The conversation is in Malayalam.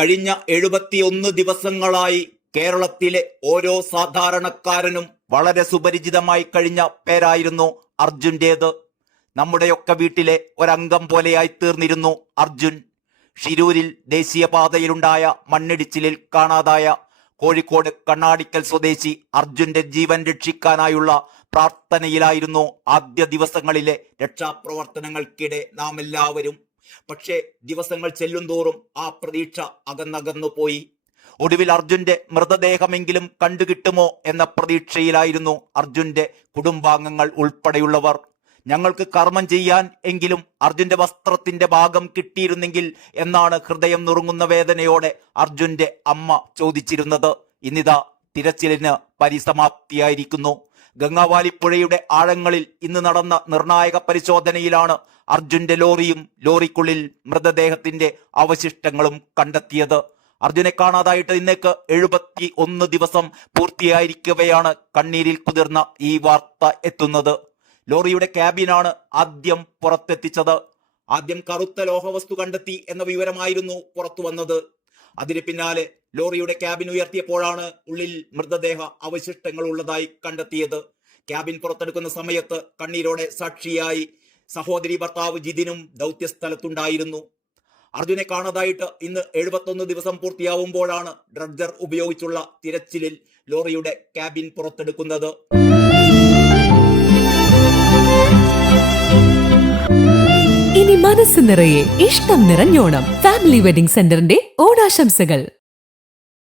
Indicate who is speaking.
Speaker 1: കഴിഞ്ഞ എഴുപത്തിയൊന്ന് ദിവസങ്ങളായി കേരളത്തിലെ ഓരോ സാധാരണക്കാരനും വളരെ സുപരിചിതമായി കഴിഞ്ഞ പേരായിരുന്നു അർജുന്റേത്. നമ്മുടെയൊക്കെ വീട്ടിലെ ഒരംഗം പോലെയായി തീർന്നിരുന്നു അർജുൻ. ഷിരൂരിൽ ദേശീയപാതയിലുണ്ടായ മണ്ണിടിച്ചിലിൽ കാണാതായ കോഴിക്കോട് കണ്ണാടിക്കൽ സ്വദേശി അർജുന്റെ ജീവൻ രക്ഷിക്കാനായുള്ള പ്രാർത്ഥനയിലായിരുന്നു ആദ്യ ദിവസങ്ങളിലെ രക്ഷാപ്രവർത്തനങ്ങൾക്കിടെ നാം എല്ലാവരും പക്ഷേ ദിവസങ്ങൾ ചെല്ലുന്തോറും ആ പ്രതീക്ഷ അകന്നകന്നു പോയി. ഒടുവിൽ അർജുന്റെ മൃതദേഹമെങ്കിലും കണ്ടുകിട്ടുമോ എന്ന പ്രതീക്ഷയിലായിരുന്നു അർജുന്റെ കുടുംബാംഗങ്ങൾ ഉൾപ്പെടെയുള്ളവർ. ഞങ്ങൾക്ക് കർമ്മം ചെയ്യാൻ എങ്കിലും അർജുന്റെ വസ്ത്രത്തിന്റെ ഭാഗം കിട്ടിയിരുന്നെങ്കിൽ എന്നാണ് ഹൃദയം നുറുങ്ങുന്ന വേദനയോടെ അർജുന്റെ അമ്മ ചോദിച്ചിരുന്നത്. ഇന്നിതാ തിരച്ചിലിന് പരിസമാപ്തിയായിരിക്കുന്നു. ഗംഗാവാലിപ്പുഴയുടെ ആഴങ്ങളിൽ ഇന്ന് നടന്ന നിർണായക പരിശോധനയിലാണ് അർജുന്റെ ലോറിയും ലോറിക്കുള്ളിൽ മൃതദേഹത്തിന്റെ അവശിഷ്ടങ്ങളും കണ്ടെത്തിയത്. അർജുനെ കാണാതായിട്ട് ഇന്നേക്ക് എഴുപത്തി ഒന്ന് ദിവസം പൂർത്തിയായിരിക്കവെയാണ് കണ്ണീരിൽ കുതിർന്ന ഈ വാർത്ത എത്തുന്നത്. ലോറിയുടെ ക്യാബിനാണ് ആദ്യം പുറത്തെത്തിച്ചത്. ആദ്യം കറുത്ത ലോഹവസ്തു കണ്ടെത്തി എന്ന വിവരമായിരുന്നു പുറത്തു വന്നത് അതിന് പിന്നാലെ ലോറിയുടെ ക്യാബിൻ ഉയർത്തിയപ്പോഴാണ് ഉള്ളിൽ മൃതദേഹ അവശിഷ്ടങ്ങൾ ഉള്ളതായി കണ്ടെത്തിയത്. ക്യാബിൻ പുറത്തെടുക്കുന്ന സമയത്ത് കണ്ണീരോടെ സാക്ഷിയായി സഹോദരി ഭർത്താവ് ജിതിനും ദൗത്യസ്ഥലത്തുണ്ടായിരുന്നു. അർജുനെ കാണാതായിട്ട് ഇന്ന് എഴുപത്തൊന്ന് ദിവസം പൂർത്തിയാവുമ്പോഴാണ് ഡ്രഡ്ജർ ഉപയോഗിച്ചുള്ള തിരച്ചിലിൽ ലോറിയുടെ ക്യാബിൻ പുറത്തെടുക്കുന്നത്.
Speaker 2: ഇനി മനസ്സ് നിറയെ ഇഷ്ടം നിറഞ്ഞോണം. ഫാമിലി വെഡിംഗ് സെന്ററിന്റെ ഓണാശംസകൾ.